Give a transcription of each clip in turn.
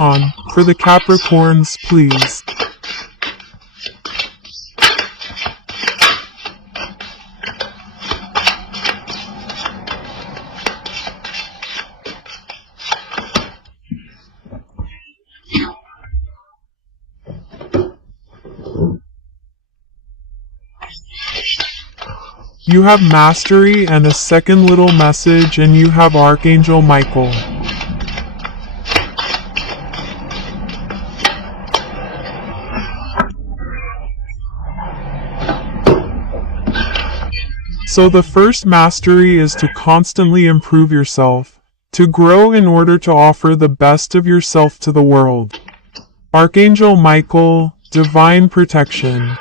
on, for the Capricorns, please. You have mastery and a second little message, and you have Archangel Michael. So the first mastery is to constantly improve yourself, to grow in order to offer the best of yourself to the world. Archangel Michael, divine protection.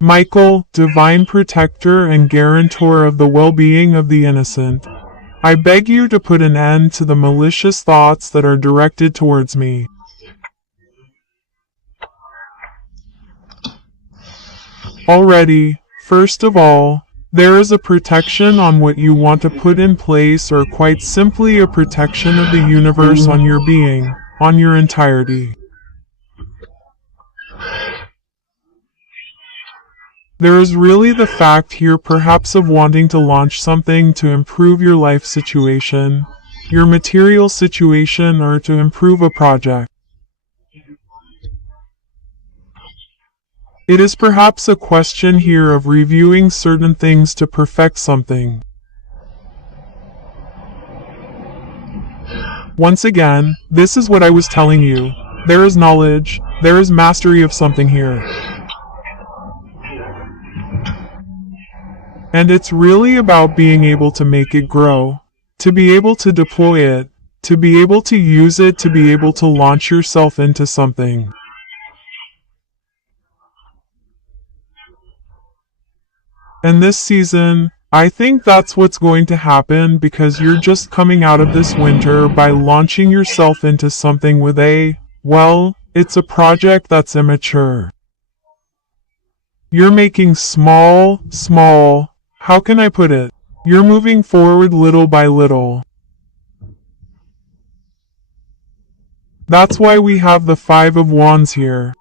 Michael, divine protector and guarantor of the well-being of the innocent, I beg you to put an end to the malicious thoughts that are directed towards me. Already, first of all, there is a protection on what you want to put in place, or quite simply a protection of the universe on your being, on your entirety. There is really the fact here perhaps of wanting to launch something to improve your life situation, your material situation, or to improve a project. It is perhaps a question here of reviewing certain things to perfect something. Once again, this is what I was telling you. There is knowledge, there is mastery of something here. And it's really about being able to make it grow, to be able to deploy it, to be able to use it, to be able to launch yourself into something. And this season, I think that's what's going to happen, because you're just coming out of this winter by launching yourself into something with it's a project that's immature. You're making small, how can I put it? You're moving forward little by little. That's why we have the Five of Wands here.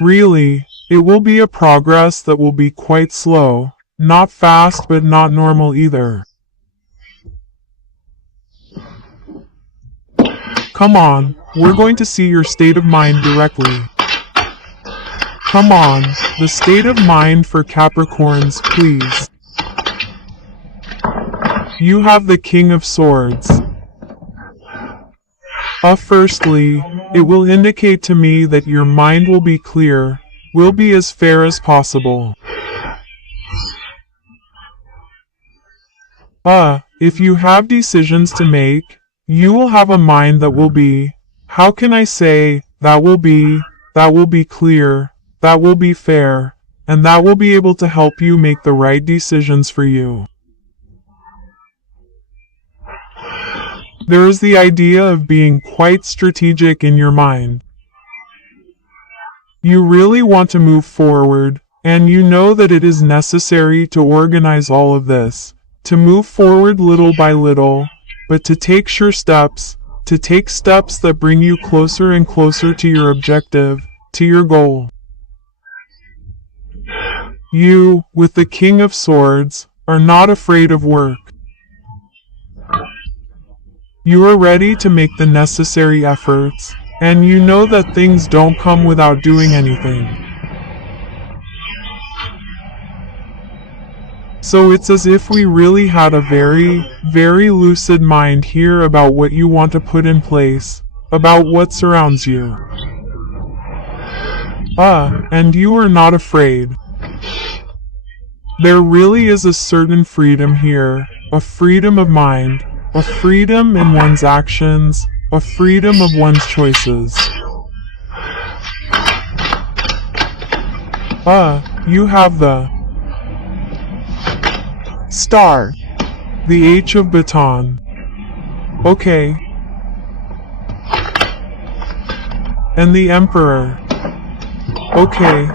Really, it will be a progress that will be quite slow, not fast but not normal either. Come on, we're going to see your state of mind directly. Come on, the state of mind for Capricorns, please. You have the King of Swords. Firstly, it will indicate to me that your mind will be clear, will be as fair as possible. If you have decisions to make, you will have a mind that will be, how can I say, that will be clear, that will be fair, and that will be able to help you make the right decisions for you. There is the idea of being quite strategic in your mind. You really want to move forward, and you know that it is necessary to organize all of this, to move forward little by little, but to take sure steps, to take steps that bring you closer and closer to your objective, to your goal. You, with the King of Swords, are not afraid of work. You are ready to make the necessary efforts, and you know that things don't come without doing anything. So it's as if we really had a very, very lucid mind here about what you want to put in place, about what surrounds you. And you are not afraid. There really is a certain freedom here, a freedom of mind, a freedom in one's actions, a freedom of one's choices. You have the Star, the H of Baton. Okay. And the Emperor. Okay.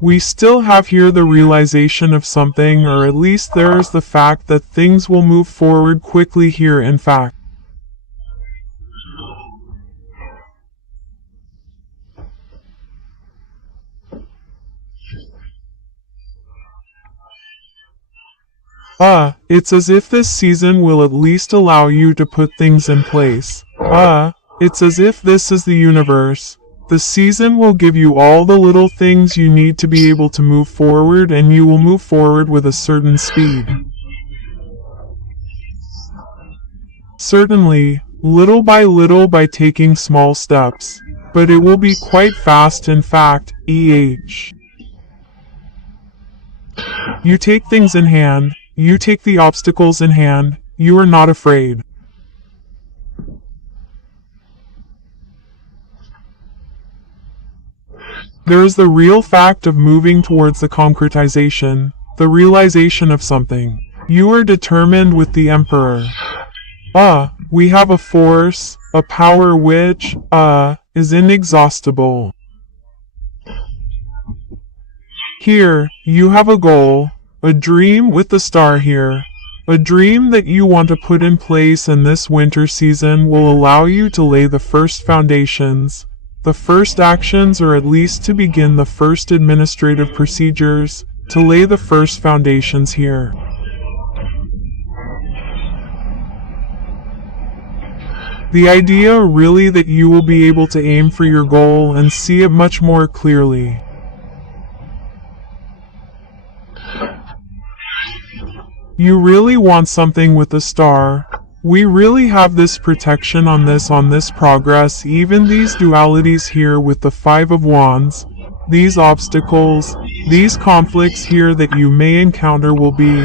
we still have here the realization of something, or at least there is the fact that things will move forward quickly here, in fact. It's as if this season will at least allow you to put things in place. It's as if this is the universe. The season will give you all the little things you need to be able to move forward, and you will move forward with a certain speed. Certainly, little by taking small steps. But it will be quite fast, in fact, You take things in hand. You take the obstacles in hand. You are not afraid. There is the real fact of moving towards the concretization, the realization of something. You are determined with the Emperor. We have a force, a power which, is inexhaustible. Here, you have a goal, a dream with the star here. A dream that you want to put in place, and this winter season will allow you to lay the first foundations, the first actions, or at least to begin the first administrative procedures, to lay the first foundations here. The idea really that you will be able to aim for your goal and see it much more clearly. You really want something with the star. We really have this protection on this progress, even these dualities here with the Five of Wands. These obstacles, these conflicts here that you may encounter will be,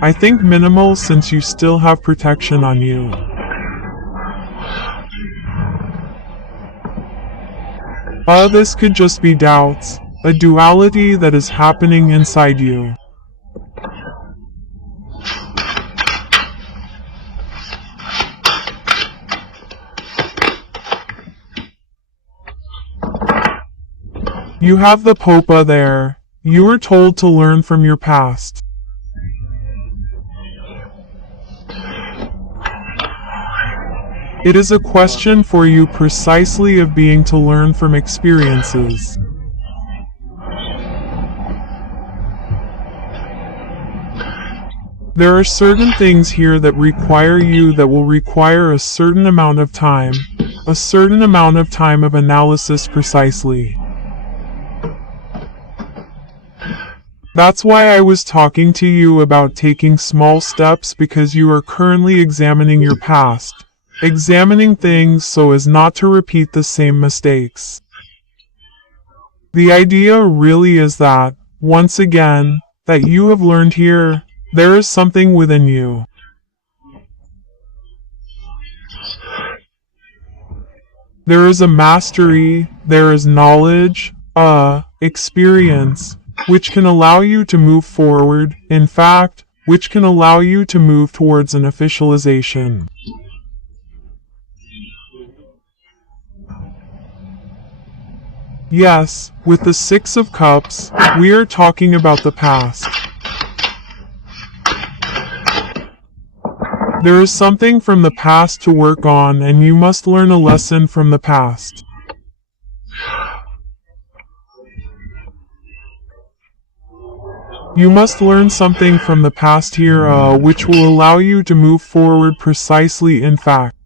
I think, minimal, since you still have protection on you. This could just be doubts, a duality that is happening inside you. You have the Popa there. You were told to learn from your past. It is a question for you precisely of being to learn from experiences. There are certain things here that will require a certain amount of time of analysis precisely. That's why I was talking to you about taking small steps, because you are currently examining your past, examining things so as not to repeat the same mistakes. The idea really is that, once again, that you have learned here, there is something within you. There is a mastery, there is knowledge, experience, which can allow you to move forward, in fact, which can allow you to move towards an officialization. Yes, with the Six of Cups, we are talking about the past. There is something from the past to work on, and you must learn a lesson from the past. You must learn something from the past here, which will allow you to move forward precisely, in fact.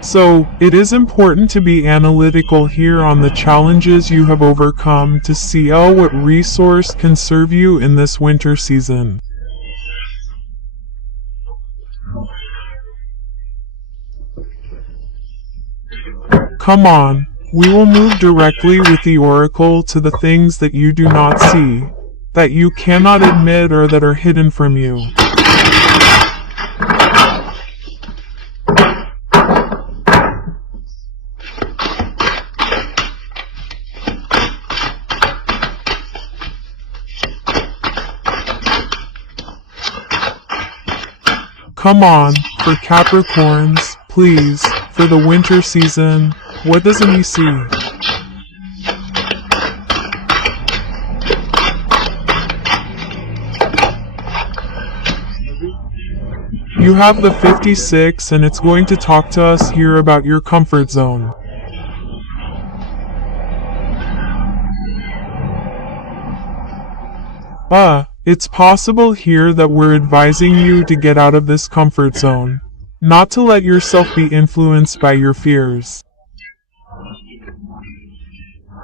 So, it is important to be analytical here on the challenges you have overcome to see what resource can serve you in this winter season. Come on, we will move directly with the oracle to the things that you do not see, that you cannot admit, or that are hidden from you. Come on, for Capricorns, please, for the winter season, what doesn't he see? You have the 56 and it's going to talk to us here about your comfort zone. It's possible here that we're advising you to get out of this comfort zone, not to let yourself be influenced by your fears.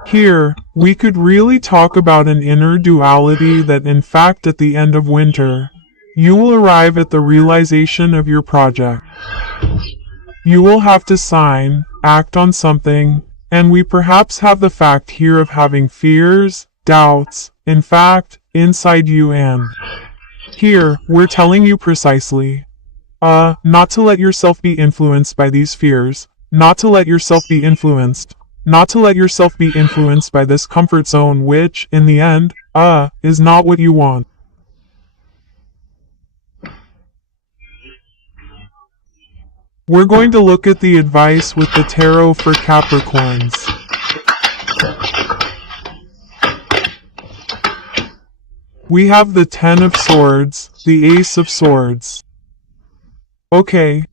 Here, we could really talk about an inner duality that in fact at the end of winter, you will arrive at the realization of your project. You will have to sign, act on something, and we perhaps have the fact here of having fears, doubts, in fact, inside you, and here, we're telling you precisely, not to let yourself be influenced by these fears, not to let yourself be influenced, not to let yourself be influenced by this comfort zone which, in the end, is not what you want. We're going to look at the advice with the tarot for Capricorns. We have the 10 of Swords, the Ace of Swords. Okay.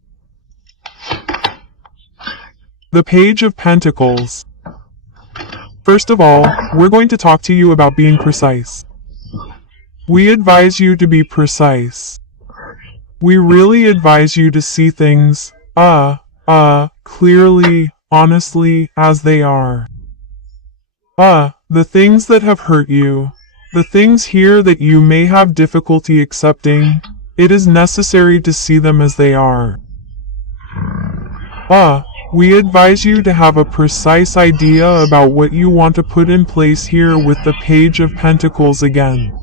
The Page of Pentacles. First of all, we're going to talk to you about being precise. We advise you to be precise. We really advise you to see things, clearly, honestly, as they are. The things that have hurt you, the things here that you may have difficulty accepting, it is necessary to see them as they are. We advise you to have a precise idea about what you want to put in place here with the Page of Pentacles again.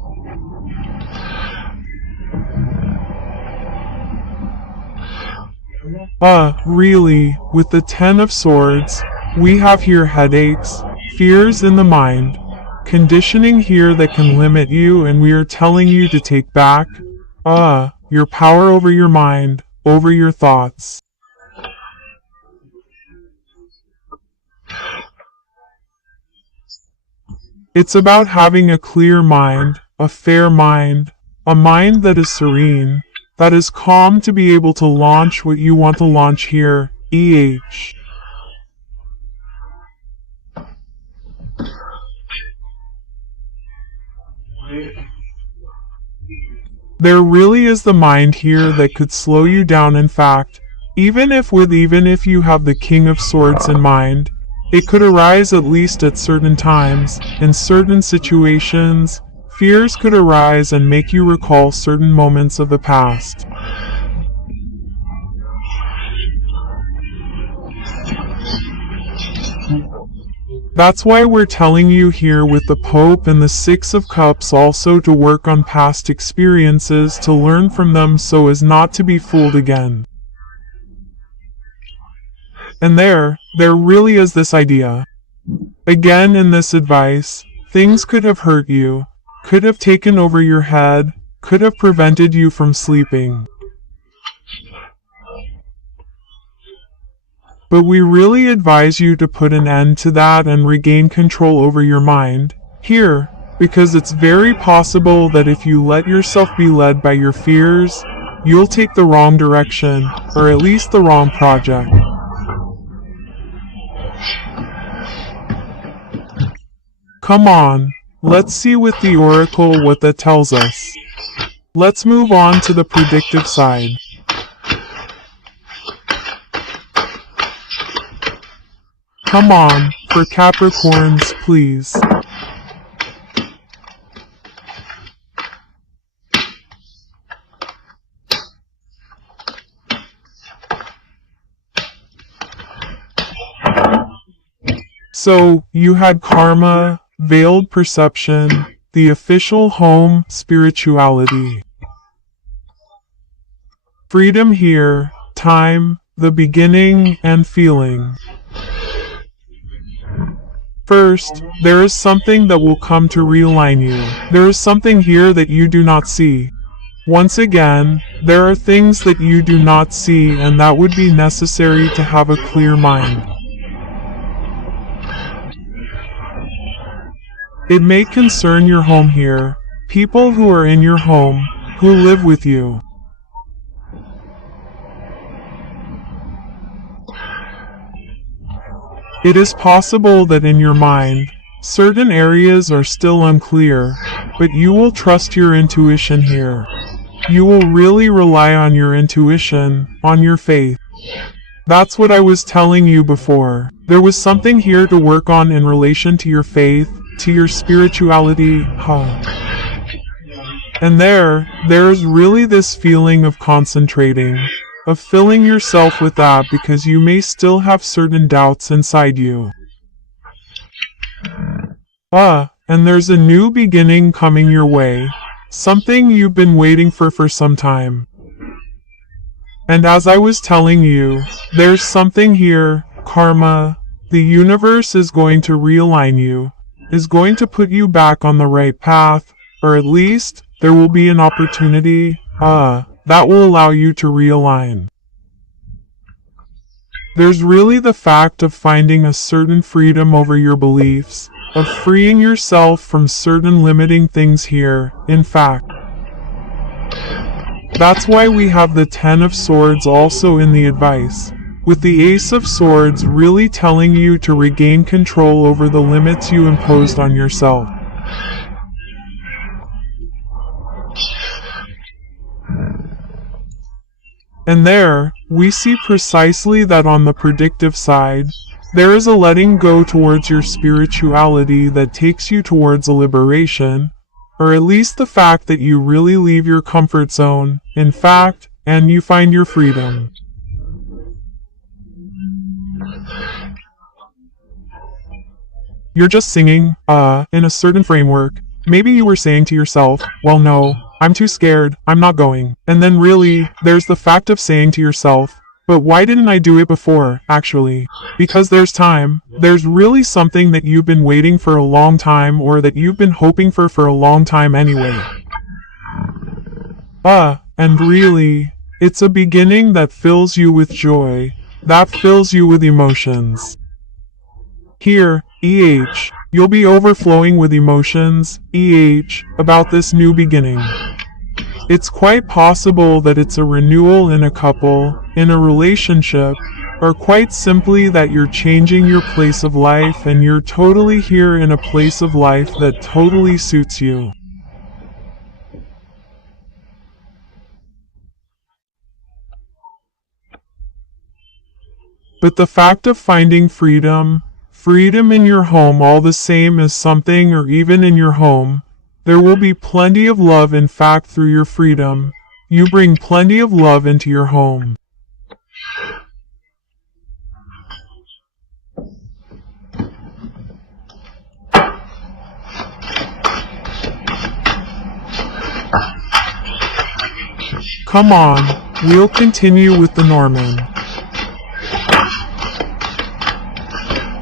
Really, with the 10 of Swords, we have here headaches, fears in the mind, conditioning here that can limit you, and we are telling you to take back, your power over your mind, over your thoughts. It's about having a clear mind, a fair mind, a mind that is serene, that is calm to be able to launch what you want to launch here, EH. There really is the mind here that could slow you down. In fact, even if you have the King of Swords in mind, it could arise at least at certain times, in certain situations. Fears could arise and make you recall certain moments of the past. That's why we're telling you here with the Pope and the Six of Cups also to work on past experiences to learn from them so as not to be fooled again. And there really is this idea. Again, in this advice, things could have hurt you, could have taken over your head, could have prevented you from sleeping. But we really advise you to put an end to that and regain control over your mind, here, because it's very possible that if you let yourself be led by your fears, you'll take the wrong direction, or at least the wrong project. Come on, let's see with the Oracle what that tells us. Let's move on to the predictive side. Come on, for Capricorns, please. So, you had karma, veiled perception, the official home, spirituality. Freedom here, time, the beginning, and feeling. First, there is something that will come to realign you. There is something here that you do not see. Once again, there are things that you do not see, and that would be necessary to have a clear mind. It may concern your home here, people who are in your home, who live with you. It is possible that in your mind, certain areas are still unclear, but you will trust your intuition here. You will really rely on your intuition, on your faith. That's what I was telling you before. There was something here to work on in relation to your faith, to your spirituality, And there's really this feeling of concentrating, of filling yourself with that because you may still have certain doubts inside you. And there's a new beginning coming your way, something you've been waiting for some time. And as I was telling you, there's something here, karma. The universe is going to realign you, is going to put you back on the right path, or at least, there will be an opportunity, that will allow you to realign. There's really the fact of finding a certain freedom over your beliefs, of freeing yourself from certain limiting things here, in fact. That's why we have the Ten of Swords also in the advice, with the Ace of Swords really telling you to regain control over the limits you imposed on yourself. And there, we see precisely that on the predictive side, there is a letting go towards your spirituality that takes you towards a liberation, or at least the fact that you really leave your comfort zone, in fact, and you find your freedom. You're just singing, in a certain framework. Maybe you were saying to yourself, well no, I'm too scared, I'm not going. And then really, there's the fact of saying to yourself, but why didn't I do it before, actually? Because there's time. There's really something that you've been waiting for a long time, or that you've been hoping for a long time anyway. And really, it's a beginning that fills you with joy, that fills you with emotions. Here, you'll be overflowing with emotions, about this new beginning. It's quite possible that it's a renewal in a couple, in a relationship, or quite simply that you're changing your place of life and you're totally here in a place of life that totally suits you. But the fact of finding freedom in your home all the same as something, or even in your home, there will be plenty of love. In fact, through your freedom, you bring plenty of love into your home. Come on, we'll continue with the Norman.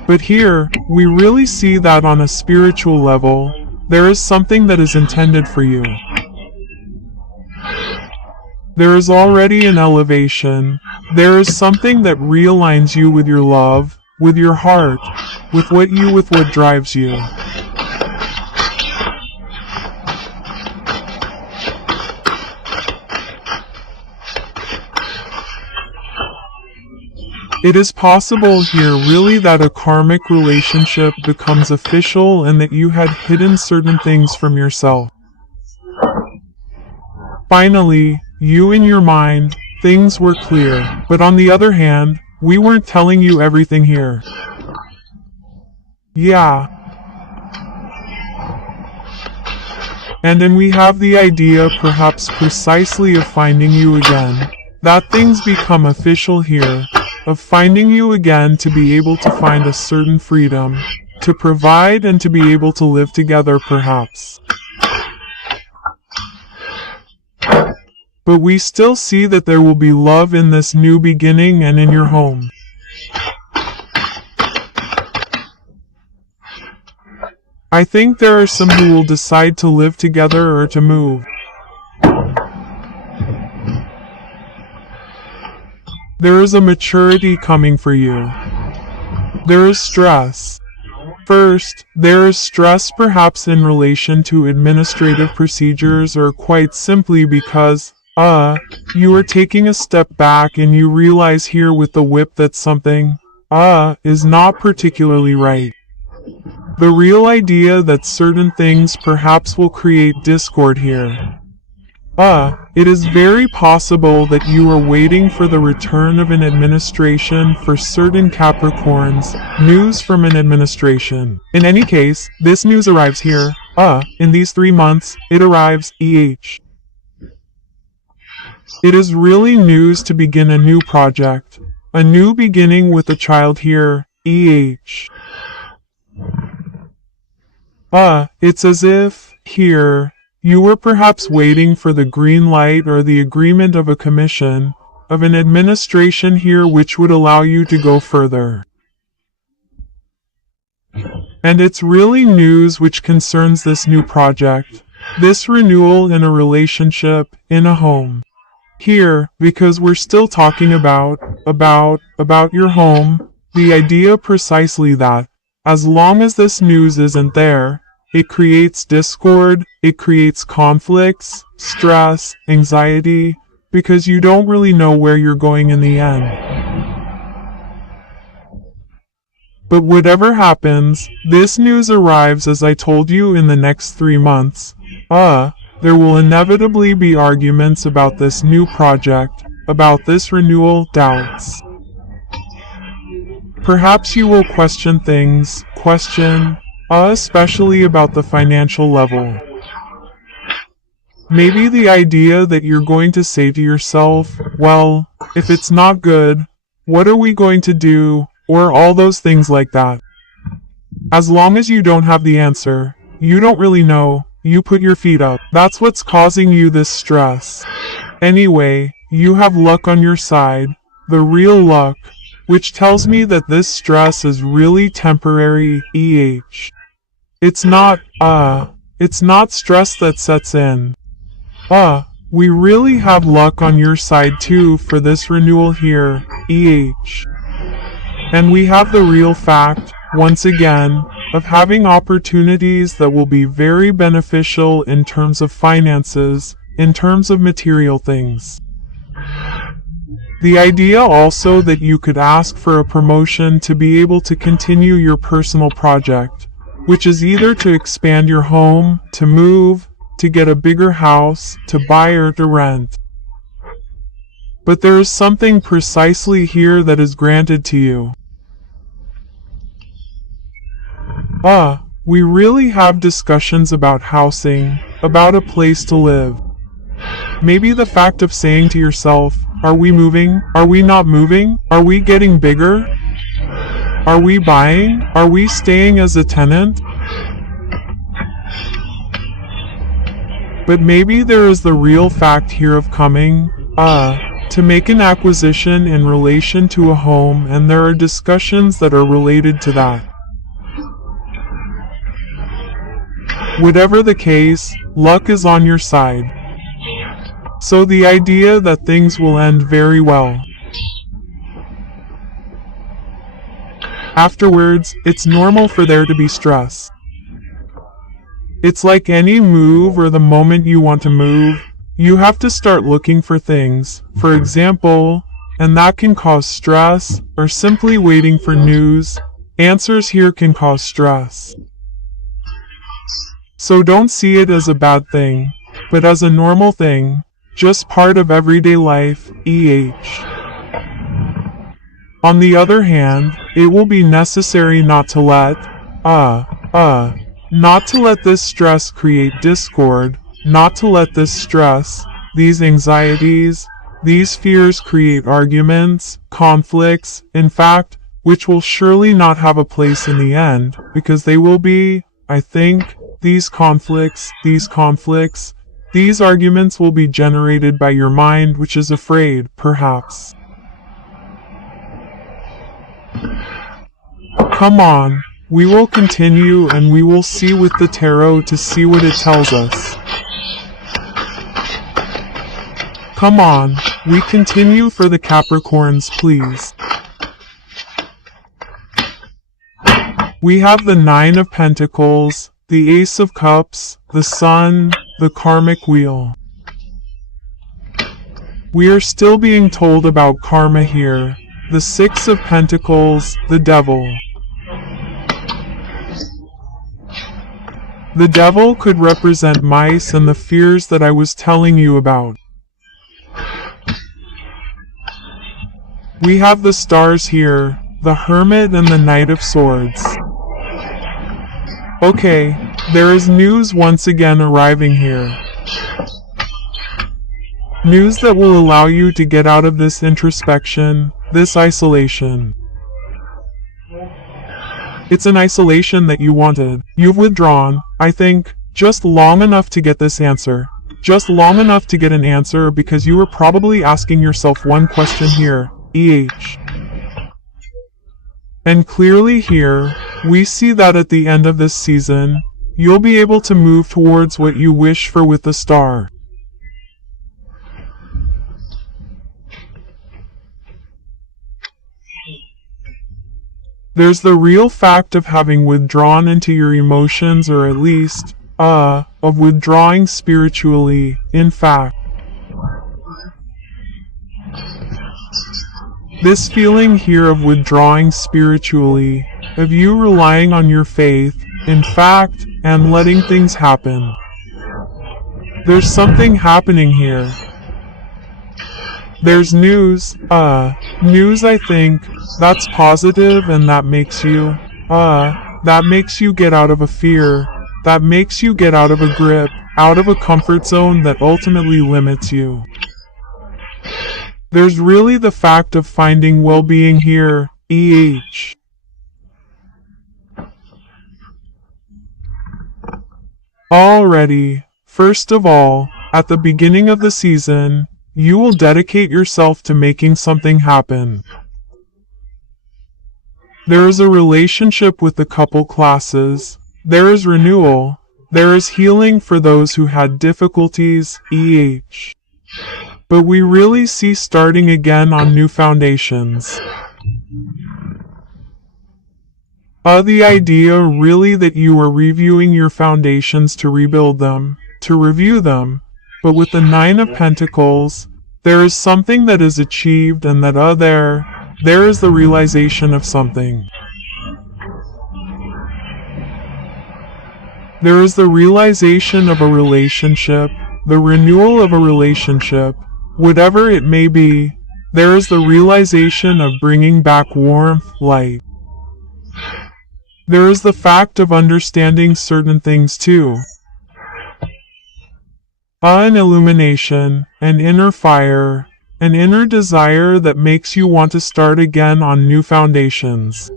But here, we really see that on a spiritual level, there is something that is intended for you. There is already an elevation. There is something that realigns you with your love, with your heart, with what drives you. It is possible here really that a karmic relationship becomes official and that you had hidden certain things from yourself. Finally, you in your mind, things were clear, but on the other hand, we weren't telling you everything here. Yeah. And then we have the idea perhaps precisely of finding you again, that things become official here. Of finding you again to be able to find a certain freedom, to provide and to be able to live together perhaps. But we still see that there will be love in this new beginning and in your home. I think there are some who will decide to live together or to move. There is a maturity coming for you. There is stress. First, there is stress perhaps in relation to administrative procedures or quite simply because, you are taking a step back and you realize here with the whip that something, is not particularly right. The real idea that certain things perhaps will create discord here. It is very possible that you are waiting for the return of an administration for certain Capricorns, news from an administration. In any case, this news arrives here, in these 3 months, it arrives, It is really news to begin a new project, a new beginning with a child here, It's as if, here, you were perhaps waiting for the green light or the agreement of a commission, of an administration here which would allow you to go further. And it's really news which concerns this new project, this renewal in a relationship, in a home. Here, because we're still talking about your home, the idea precisely that, as long as this news isn't there, it creates discord, it creates conflicts, stress, anxiety, because you don't really know where you're going in the end. But whatever happens, this news arrives as I told you in the next 3 months. There will inevitably be arguments about this new project, about this renewal, doubts. Perhaps you will question things, especially about the financial level. Maybe the idea that you're going to say to yourself, well, if it's not good, what are we going to do, or all those things like that. As long as you don't have the answer, you don't really know, you put your feet up. That's what's causing you this stress. Anyway, you have luck on your side, the real luck, which tells me that this stress is really temporary, It's not stress that sets in. We really have luck on your side too for this renewal here, And we have the real fact, once again, of having opportunities that will be very beneficial in terms of finances, in terms of material things. The idea also that you could ask for a promotion to be able to continue your personal project, which is either to expand your home, to move, to get a bigger house, to buy or to rent. But there is something precisely here that is granted to you. We really have discussions about housing, about a place to live. Maybe the fact of saying to yourself, are we moving? Are we not moving? Are we getting bigger? Are we buying? Are we staying as a tenant? But maybe there is the real fact here of coming, to make an acquisition in relation to a home, and there are discussions that are related to that. Whatever the case, luck is on your side. So the idea that things will end very well. Afterwards, it's normal for there to be stress. It's like any move or the moment you want to move, you have to start looking for things, for example, and that can cause stress, or simply waiting for news. Answers here can cause stress. So don't see it as a bad thing, but as a normal thing, just part of everyday life, On the other hand, it will be necessary not to let this stress create discord, not to let this stress, these anxieties, these fears create arguments, conflicts, in fact, which will surely not have a place in the end, because they will be, I think, these conflicts, these arguments will be generated by your mind which is afraid, perhaps. Come on, we will continue and we will see with the tarot to see what it tells us. Come on. we continue for the Capricorns, please. We have the Nine of Pentacles, the Ace of Cups, the Sun, the Karmic Wheel. We are still being told about karma here. The Six of Pentacles, the Devil. The Devil could represent mice and the fears that I was telling you about. We have the stars here, the Hermit and the Knight of Swords. Okay, there is news once again arriving here. News that will allow you to get out of this introspection, this isolation. It's an isolation that you wanted. You've withdrawn, I think, just long enough to get this answer. Just long enough to get an answer because you were probably asking yourself one question here, EH. And clearly here, we see that at the end of this season, you'll be able to move towards what you wish for with the star. There's the real fact of having withdrawn into your emotions, or at least, of withdrawing spiritually, in fact. This feeling here of withdrawing spiritually, of you relying on your faith, in fact, and letting things happen. There's something happening here. There's news, I think, that's positive and that makes you get out of a fear, that makes you get out of a grip, out of a comfort zone that ultimately limits you. There's really the fact of finding well-being here, EH. Already, first of all, at the beginning of the season, you will dedicate yourself to making something happen. There is a relationship with the couple classes. There is renewal. There is healing for those who had difficulties, EH. But we really see starting again on new foundations. The idea really that you are reviewing your foundations to rebuild them, to review them, but with the Nine of Pentacles, there is something that is achieved and that there is the realization of something. There is the realization of a relationship, the renewal of a relationship, whatever it may be. There is the realization of bringing back warmth, light. There is the fact of understanding certain things too. An illumination, an inner fire, an inner desire that makes you want to start again on new foundations.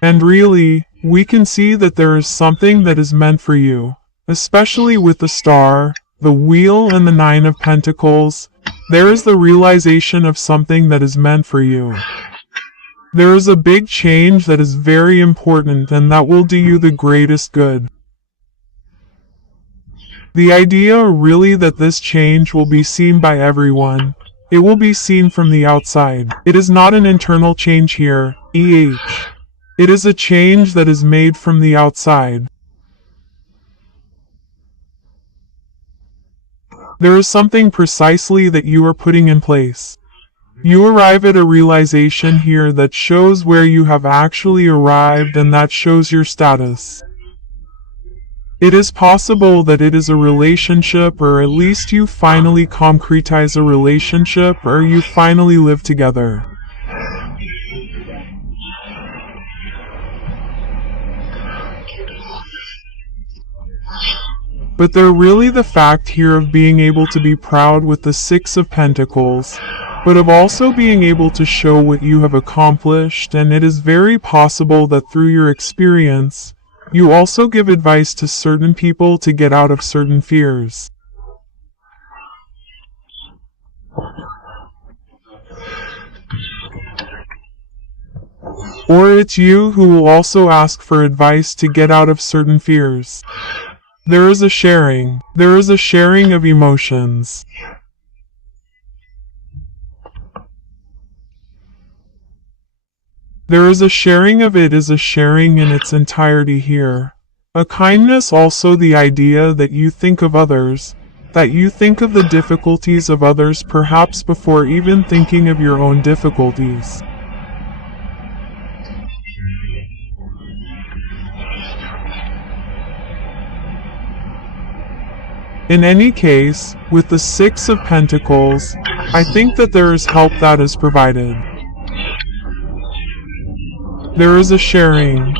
And really, we can see that there is something that is meant for you, especially with the star, the wheel, and the Nine of Pentacles. There is the realization of something that is meant for you. There is a big change that is very important and that will do you the greatest good. The idea really that this change will be seen by everyone. It will be seen from the outside. It is not an internal change here, EH. It is a change that is made from the outside. There is something precisely that you are putting in place. You arrive at a realization here that shows where you have actually arrived and that shows your status. It is possible that it is a relationship, or at least you finally concretize a relationship, or you finally live together. But they're really the fact here of being able to be proud with the Six of Pentacles, but of also being able to show what you have accomplished, and it is very possible that through your experience, you also give advice to certain people to get out of certain fears. Or it's you who will also ask for advice to get out of certain fears. There is a sharing of emotions. There is a sharing of it is a sharing in its entirety here. A kindness also the idea that you think of others, that you think of the difficulties of others perhaps before even thinking of your own difficulties. In any case, with the Six of Pentacles, I think that there is help that is provided. There is a sharing.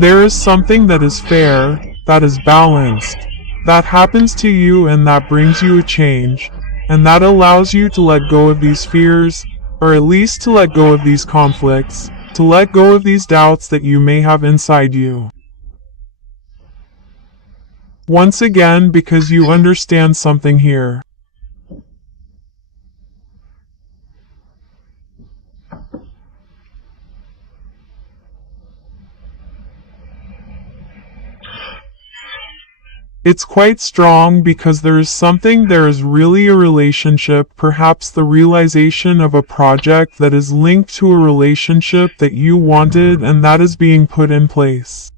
There is something that is fair, that is balanced, that happens to you and that brings you a change, and that allows you to let go of these fears, or at least to let go of these conflicts, to let go of these doubts that you may have inside you. Once again, because you understand something here. It's quite strong because there is really a relationship, perhaps the realization of a project that is linked to a relationship that you wanted and that is being put in place.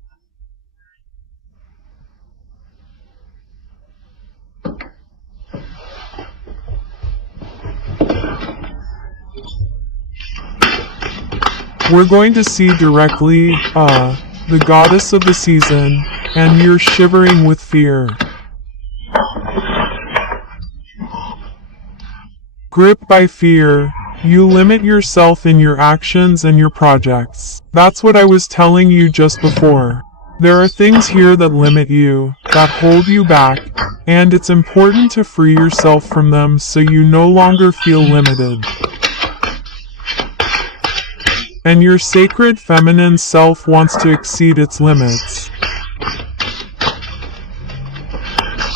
We're going to see directly, the goddess of the season, and you're shivering with fear. Gripped by fear, you limit yourself in your actions and your projects. That's what I was telling you just before. There are things here that limit you, that hold you back, and it's important to free yourself from them so you no longer feel limited. And your sacred feminine self wants to exceed its limits.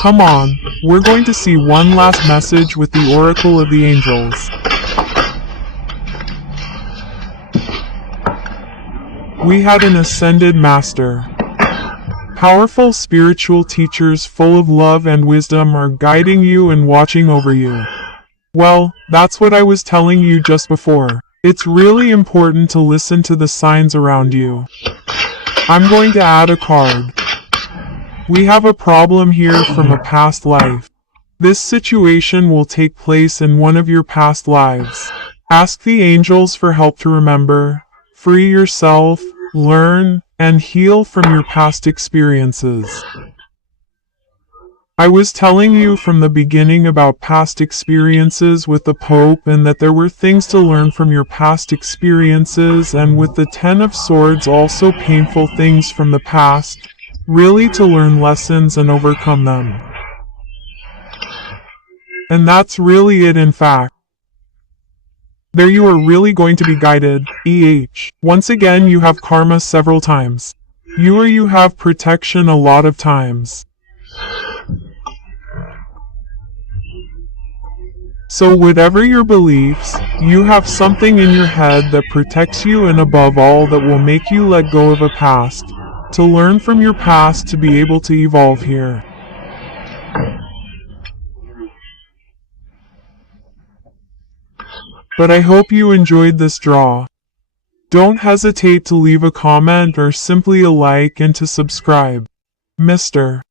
Come on, we're going to see one last message with the Oracle of the Angels. We had an ascended master. Powerful spiritual teachers full of love and wisdom are guiding you and watching over you. Well, that's what I was telling you just before. It's really important to listen to the signs around you. I'm going to add a card. We have a problem here from a past life. This situation will take place in one of your past lives. Ask the angels for help to remember, free yourself, learn, and heal from your past experiences. I was telling you from the beginning about past experiences with the Pope and that there were things to learn from your past experiences, and with the Ten of Swords also painful things from the past, really to learn lessons and overcome them. And that's really it in fact. There you are really going to be guided, Once again you have karma several times. You have protection a lot of times. So whatever your beliefs, you have something in your head that protects you, and above all that will make you let go of a past, to learn from your past to be able to evolve here. But I hope you enjoyed this draw. Don't hesitate to leave a comment or simply a like and to subscribe. Mr.